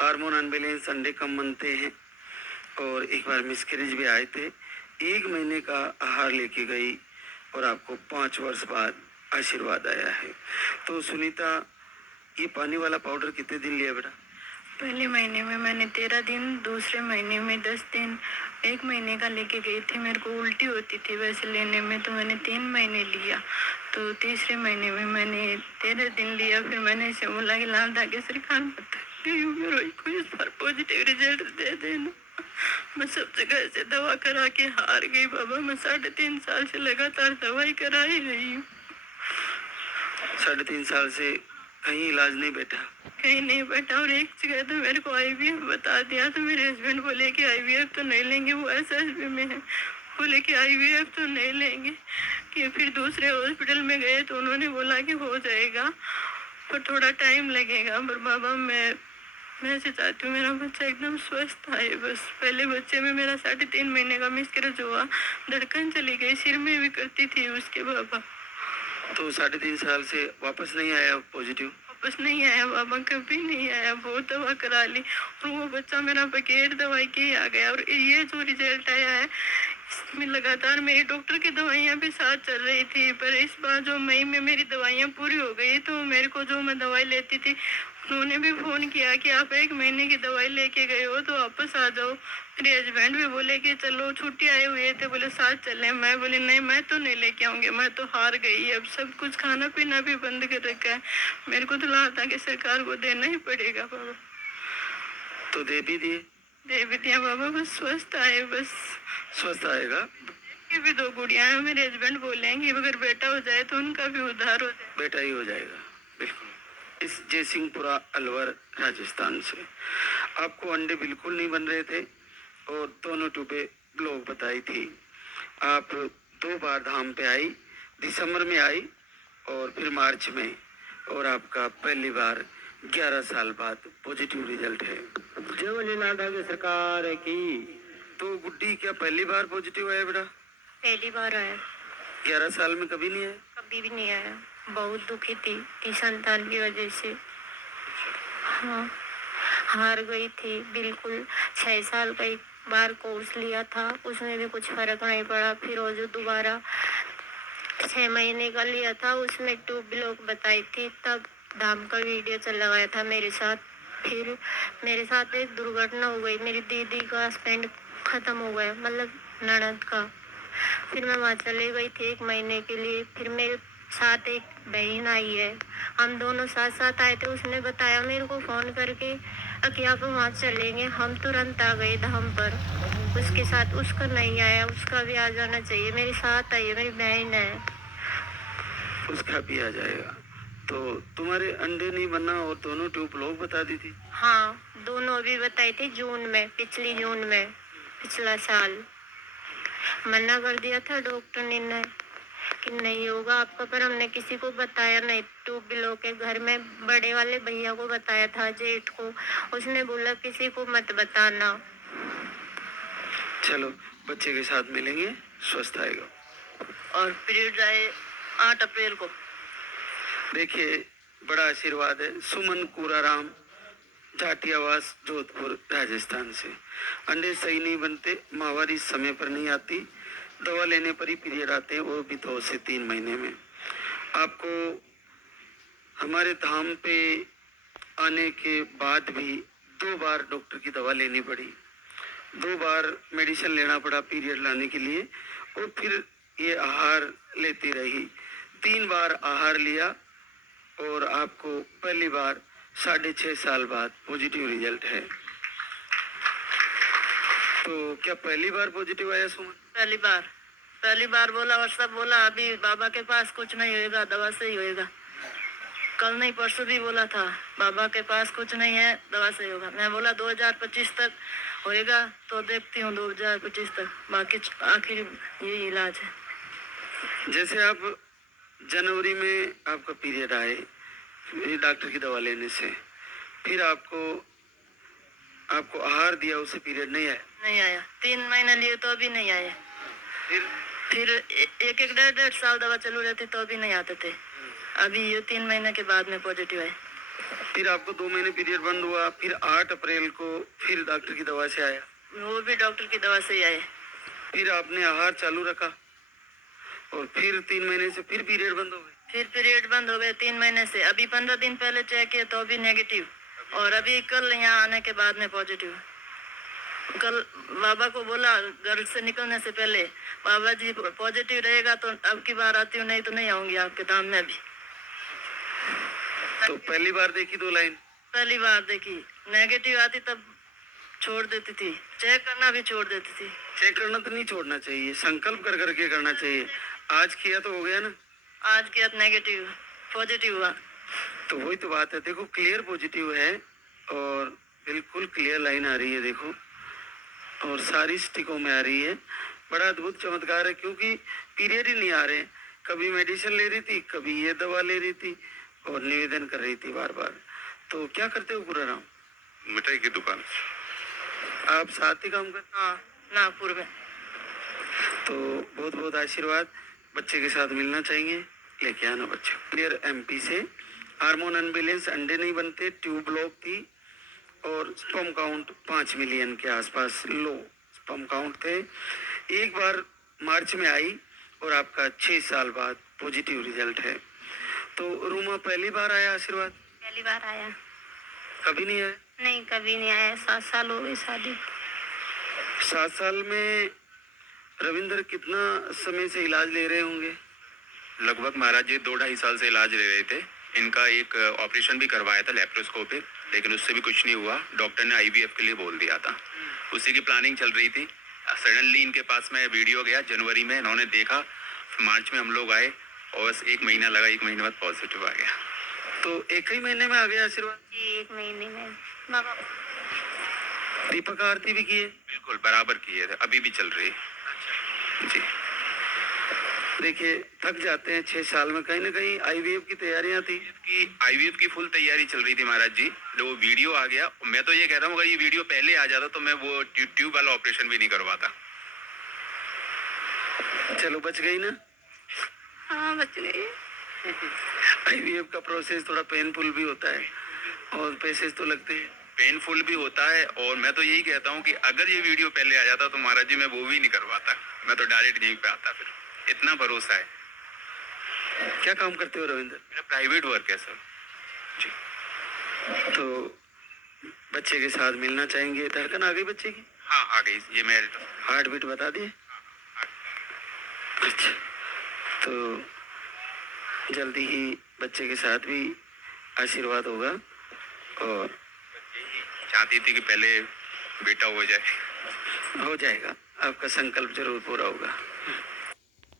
Hormone unbalance, अंडे कम बनते हैं और एक बार मिसकैरेज भी आए थे। 1 महीने का आहार लेके गई और आपको 5 वर्ष बाद आशीर्वाद आया है। तो सुनीता, ये पानी वाला पाउडर कितने दिन लिया बेटा? पहले महीने में मैंने 13 दिन, दूसरे महीने में 10 दिन, 1 महीने का लेके गई थी। मेरे को उल्टी होती थी वैसे लेने में, तो मैंने 3 महीने लिया। तो तीसरे महीने में मैंने 13 दिन लिया। फिर मैंने इसे बोला कि लाल के सरकार मेरे को इस बार पॉजिटिव रिजल्ट दे देना। मैं सब जगह से दवा करा के हार गई बाबा। मैं 3.5 साल से लगातार दवाई करा ही रही हूँ। 3.5 साल से कहीं इलाज नहीं बैठा? कहीं नहीं बैठा। और एक जगह तो मेरे को आईवीएफ बता दिया, तो मेरे हस्बैंड बोले कि आईवीएफ तो नहीं लेंगे, वो एसएसबी में है, बोले कि आईवीएफ तो नहीं लेंगे। कि फिर दूसरे हॉस्पिटल में गए तो उन्होंने बोला कि हो जाएगा पर थोड़ा टाइम लगेगा। पर बाबा मैं ऐसे चाहती हूँ मेरा बच्चा एकदम स्वस्थ आए बस। पहले बच्चे में मेरा 3.5 महीने का मिसकैरेज हुआ, धड़कन चली गई, सिर में भी करती थी उसके बाबा। तो 3.5 साल से वापस नहीं आया पॉजिटिव? वापस नहीं आया बाबा, कभी नहीं आया। बहुत दवा करा ली और वो बच्चा मेरा बगैर दवाई के ही आ गया। और ये जो रिजल्ट आया है इसमें लगातार मेरी डॉक्टर की दवाइयाँ भी साथ चल रही थी। पर इस बार जो मई में मेरी दवाइयाँ पूरी हो गई तो मेरे को जो मैं दवाई लेती थी उन्होंने भी फ़ोन किया कि आप 1 महीने की दवाई लेके गए हो तो वापस आ जाओ। मेरे हस्बैंड भी बोले कि चलो छुट्टी आए हुए थे, बोले साथ चलें। मैं बोली नहीं, मैं तो नहीं लेके आऊँगी, मैं तो हार गई। अब सब कुछ खाना पीना भी बंद कर रखा है। मेरे को तो लगता कि सरकार को देना ही पड़ेगा बाबा। तो दे भी दिए? दे भी दिया बाबा, बस स्वस्थ आए बस। स्वस्थ आएगा? की भी 2 गुड़िया हैं। मेरे हस्बैंड बोलेंगे अगर बेटा हो जाए तो उनका भी उद्धार हो जाए। बेटा ही हो जाएगा बिल्कुल। इस जयसिंहपुरा अलवर राजस्थान से आपको अंडे बिल्कुल नहीं बन रहे थे और दोनों ट्यूबें ब्लॉक बताई थी। आप 2 बार धाम पे आई, दिसंबर में आई और फिर मार्च में, और आपका पहली बार 11 साल बाद पॉजिटिव रिजल्ट है। जय बोले लाल की सरकार की। तो गुड्डी, क्या पहली बार पॉजिटिव आया बेटा? पहली बार आया। 11 साल में कभी नहीं आया? कभी भी नहीं आया। बहुत दुखी थी संतान की वजह से। हाँ, हार गई थी बिल्कुल। 6 साल का एक बार कोर्स लिया था, उसमें भी कुछ फर्क नहीं पड़ा। फिर वो जो दोबारा 6 महीने का लिया था उसमें ट्यूब ब्लॉक बताई थी, तब धाम का वीडियो चला गया था मेरे साथ। फिर मेरे साथ एक दुर्घटना हो गई, मेरी दीदी का हस्बैंड खत्म हो गया, मतलब ननद का। फिर मैं वहाँ चले गई थी 1 महीने के लिए। फिर मेरे साथ एक बहन आई है, हम दोनों साथ साथ आए थे। उसने बताया मेरे को फ़ोन करके कि आप वहाँ चलेंगे। हम तुरंत आ गए धाम पर उसके साथ। उसका नहीं आया, उसका भी आ जाना चाहिए। मेरे साथ आई है, मेरी बहन है, उसका भी आ जाएगा। तो तुम्हारे अंडे नहीं बनना और दोनों ट्यूब ब्लॉक बता दी थी? हाँ, दोनों अभी बताई थी जून में, पिछली जून में, पिछला साल। मना कर दिया था डॉक्टर ने कि नहीं होगा आपका, पर हमने किसी को बताया नहीं। ट्यूब ब्लॉक के घर में बड़े वाले भैया को बताया था, जेठ को। उसने बोला किसी को मत बताना। चलो, बच्चे के साथ मिलेंगे, स्वस्थ आएगा। और पीरियड आए 8 अप्रैल को। देखिए, बड़ा आशीर्वाद है। सुमन कुराराम, जाटियावास, जोधपुर, राजस्थान से। अंडे सही नहीं बनते, माहवारी समय पर नहीं आती, दवा लेने पर ही पीरियड आते हैं, वो भी 2 से 3 महीने में। आपको हमारे धाम पे आने के बाद भी 2 बार डॉक्टर की दवा लेनी पड़ी, 2 बार मेडिसिन लेना पड़ा पीरियड लाने के लिए, और फिर ये आहार लेती रही। 3 बार आहार लिया और आपको पहली बार 6.5 साल बाद पॉजिटिव रिजल्ट है। तो क्या पहली बार पॉजिटिव आया सुमन? पहली बार बोला और सब बोला अभी बाबा के पास कुछ नहीं होएगा, दवा से ही होएगा। कल नहीं परसों भी बोला था बाबा के पास कुछ नहीं है, दवा से होगा। मैं बोला 2025 तक होएगा, तो देखती हूँ 2025 तक, बाकी आखिर यही इलाज है। जैसे आप जनवरी में आपका पीरियड आए डॉक्टर की दवा लेने से, फिर आपको आहार दिया, उससे पीरियड नहीं आया? नहीं आया। 3 महीने लिए तो अभी नहीं आया। फिर 1-1.5 साल दवा चलू रहती तो अभी नहीं आते थे। अभी ये 3 महीने के बाद में पॉजिटिव है। फिर आपको 2 महीने पीरियड बंद हुआ, फिर 8 अप्रैल को फिर डॉक्टर की दवा से आया, वो भी डॉक्टर की दवा से ही आए। फिर आपने आहार चालू रखा और फिर 3 महीने से फिर पीरियड बंद हो गए। फिर पीरियड बंद हो गए 3 महीने से। अभी 15 दिन पहले चेक किया तो अभी नेगेटिव, और अभी कल यहाँ आने के बाद में पॉजिटिव। कल बाबा को बोला घर से निकलने से पहले, बाबा जी पॉजिटिव रहेगा तो अब की बार आती हूँ, नहीं तो नहीं आऊंगी आपके धाम में। अभी तो पहली बार देखी 2 लाइन, पहली बार देखी, नेगेटिव आती तब छोड़ देती थी, चेक करना भी छोड़ देती थी। चेक करना तो नहीं छोड़ना चाहिए, संकल्प कर करके करना चाहिए। आज किया तो हो गया ना, आज किया नेगेटिव, पॉजिटिव हुआ। तो वही तो बात है। देखो क्लियर पॉजिटिव है और बिल्कुल क्लियर लाइन आ रही है, देखो, और सारी स्टिकों में आ रही है। बड़ा अद्भुत चमत्कार है, क्योंकि पीरियड ही नहीं आ रहे। कभी मेडिसिन ले रही थी, कभी ये दवा ले रही थी और निवेदन कर रही थी बार बार। तो क्या करते हो पूरा? मिठाई की दुकान। आप साथ ही काम करते? हाँ, नागपुर में। तो बहुत बहुत आशीर्वाद। बच्चे के साथ मिलना चाहिए, लेके आना बच्चे। क्लियर एमपी से हार्मोन अनबैलेंस, अंडे नहीं बनते, ट्यूब ब्लॉक थी और स्पर्म काउंट 5 मिलियन के आसपास लो स्पर्म काउंट थे। एक बार मार्च में आई और आपका 6 साल बाद पॉजिटिव रिजल्ट है। तो रूमा पहली बार आया आशीर्वाद? पहली बार आया। कभी नहीं आया? नहीं, कभी नहीं आया। 7 साल हो गए शादी। 7 साल में रविंद्र कितना समय से इलाज ले रहे होंगे? लगभग महाराज जी 2-2.5 साल से इलाज ले रहे थे। इनका एक ऑपरेशन भी करवाया था लेप्रोस्कोपिक, लेकिन उससे भी कुछ नहीं हुआ। डॉक्टर ने आईवीएफ के लिए बोल दिया था, उसी की प्लानिंग चल रही थी। सडनली इनके पास में वीडियो गया जनवरी में, इन्होंने देखा, मार्च में हम लोग आए और बस 1 महीना लगा, 1 महीने बाद पॉजिटिव आ गया। तो एक ही महीने में आ गया आशीर्वाद? जी, 1 महीने में। बाबा दीपक आरती भी किए? बिल्कुल बराबर किए थे, अभी भी चल रही है जी। देखिए थक जाते हैं 6 साल में। कहीं ना कहीं आईवीएफ की तैयारियां थी? आईवीएफ की फुल तैयारी चल रही थी महाराज जी। जब वो वीडियो आ गया, मैं तो ये कह रहा हूँ अगर ये वीडियो पहले आ जाता तो मैं वो ट्यूब वाला ऑपरेशन भी नहीं करवाता। चलो बच गई ना? हाँ, बच गई। आईवीएफ का प्रोसेस थोड़ा पेनफुल भी होता है और पैसे तो लगते हैं। पेनफुल भी होता है, और मैं तो यही कहता हूँ कि अगर ये वीडियो पहले आ जाता तो महाराज जी मैं वो भी नहीं करवाता, मैं तो डायरेक्ट यहीं पे आता। फिर इतना भरोसा है। क्या काम करते हो रविंद्र? मेरा प्राइवेट वर्क है सर जी। तो बच्चे के साथ मिलना चाहेंगे। धड़कन आ गई बच्चे की? हाँ आ गई, ये मैं हार्ट बीट बता दिए? अच्छा, तो जल्दी ही बच्चे के साथ भी आशीर्वाद होगा और चाहती थी कि पहले बेटा हो जाए। हो जाएगा, आपका संकल्प जरूर पूरा होगा।